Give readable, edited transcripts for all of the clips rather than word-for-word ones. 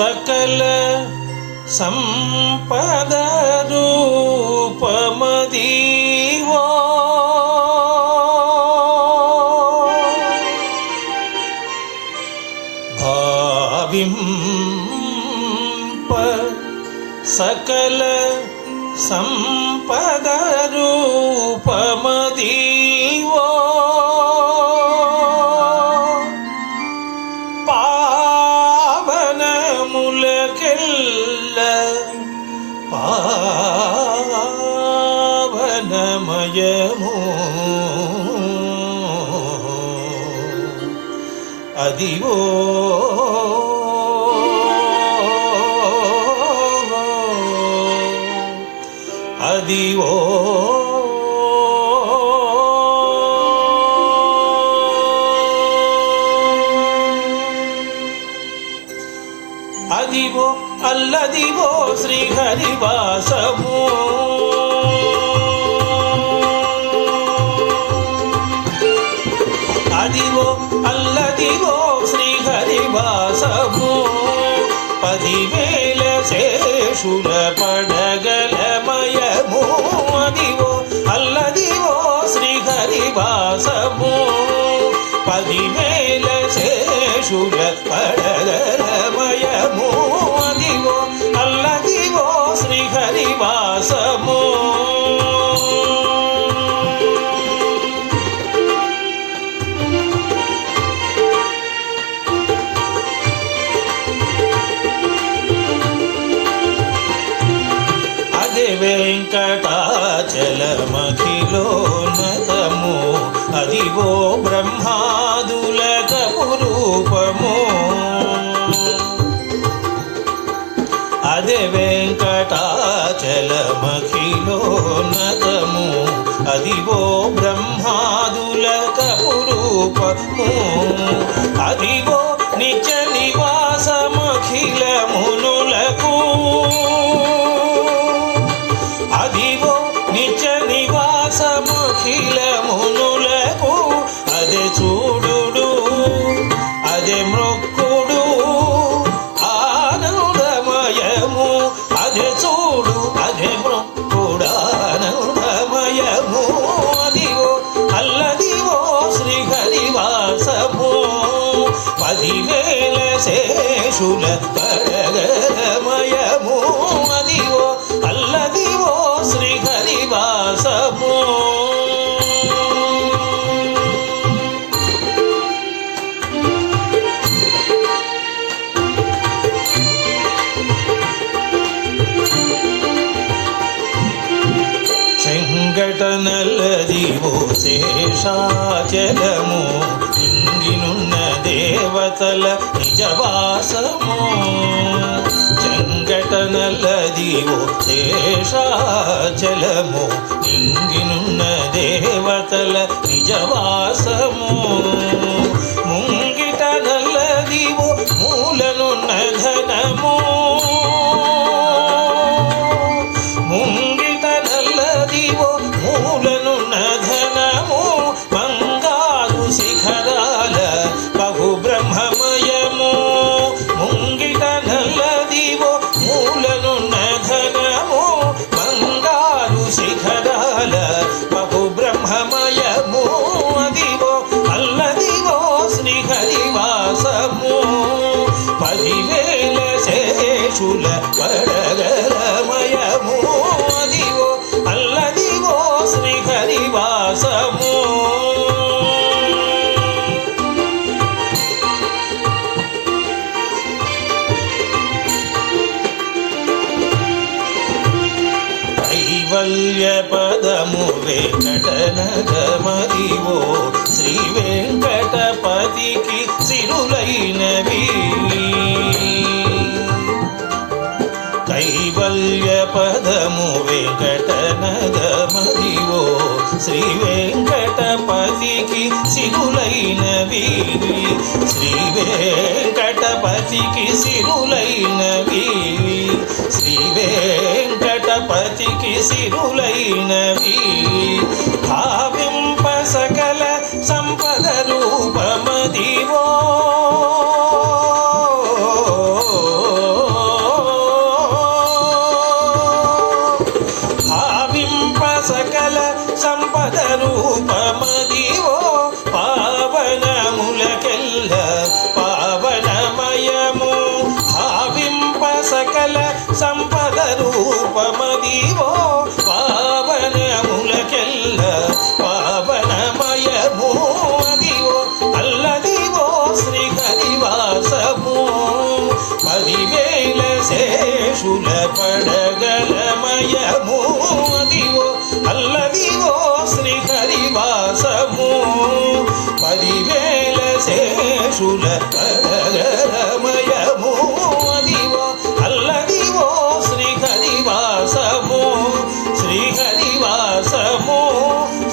సకల సంపద రూపమదీవో భావింప సకల సంపద రూపమదీవో పావనములకెల్ల పావనమయము అదివో అదివో అదివో అల్లదివో శ్రీహరివాసము అదివో అల్లదివో శ్రీహరివాసము 10,000 శేషుల పడగలమయము అదివో అల్లదివో శ్రీహరివాసము 10,000 శేషుల పడగలమయము అదివో అల్లదివో శ్రీహరివాసము వెంకటాచలమఖిలోన్నతము అదివో బ్రహ్మాదులకపు రూపము అదే వెంకటాచలమఖిలోన్నతము అదివో బ్రహ్మాదులకపు రూపము అదివో నిత్య నివాసమఖిలమునులకు అదివో నిత్య నివాసమఖిలమునులకు అదే చూడు అదే మొక్కుడు ఆనందమయము అదే చూడు అదే మొక్కుడు ఆనందమయము అదివో అల్లదివో శ్రీహరివాసము 10,000 శేషుల పడగలమయము అదివో అల్లదివో శ్రీహరివాసము చెంగటనల్లదివో శేషాచలము ఇంగినున్న దేవతల నిజవాసము చెంగటనల్లదివో శేషాచలము ఇంగినున్న దేవతల నిజవాసము ముంగిట నల్లదివో మూలనున్న ధనము ముంగిట నల్లదివో మూలనున్న ధనము బంగారు శిఖరాల బహు బ్రహ్మమయము ముంగిట నల్లదివో మూలనున్న ధనము బంగారు శిఖరాల బహు బ్రహ్మమయము అదివో అల్లదివో శ్రీహరివాసము 10,000 శేషుల పడగలమయము అదివో అల్లదివో శ్రీహరివాసము కైవల్య పదము వెంకటనగమదివో శ్రీ వెంకటపతికి సిరులైనవి కైవల్య పదము వెంకటనగమదివో శ్రీ వెంకటపతికి సిరులైనవి శ్రీ వెంకటపతికి సిరులైనవి శ్రీ వెంకటపతికి సిరులైనవి భావింప సకల సంపద రూపమదివో రూపమదివో పావనములకెల్ల పావనమయము అదివో అల్లదివో శ్రీహరివాసము 10,000 శేషుల పడగలమయము అదివో అల్లదివో శ్రీహరివాసము 10,000 శేషుల పడగలమయము అదివో అల్లదివో శ్రీహరివాసము శ్రీహరివాసము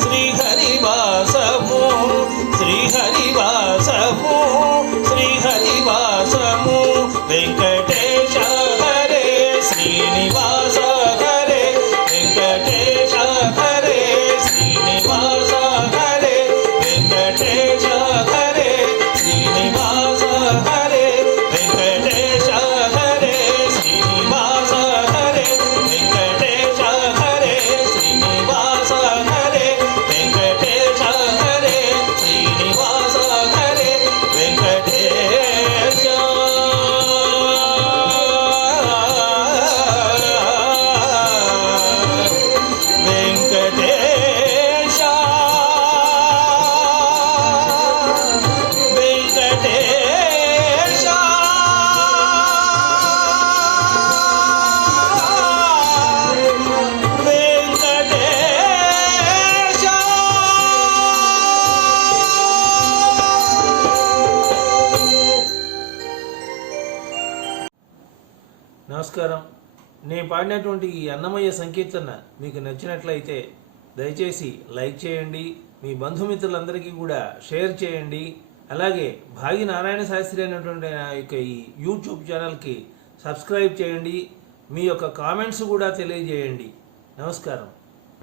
శ్రీహరివాసము శ్రీహరివాసము శ్రీహరివాసము వెంకటేశ హరే శ్రీనివాస హరే వెంకటేశ హరే శ్రీనివాస హరే వెంకటేశ హరే శ్రీనివాస హరే వెంకటేశ హరే శ్రీనివాస హరే వెంకటేశ హరే శ్రీనివాస హరే వెంకటేశ హరే శ్రీనివాస హరే వెంకటేశ వెంకటేశ వెంకటేశ వెంకటేశ. నమస్కారం. నేను పాడినటువంటి ఈ అన్నమయ్య సంకీర్తన మీకు నచ్చినట్లయితే దయచేసి లైక్ చేయండి, మీ బంధుమిత్రులందరికీ కూడా షేర్ చేయండి. అలాగే భాగి నారాయణ శాస్త్రి అనేటువంటి నా యొక్క ఈ యూట్యూబ్ ఛానల్కి సబ్స్క్రైబ్ చేయండి. మీ యొక్క కామెంట్స్ కూడా తెలియజేయండి. నమస్కారం.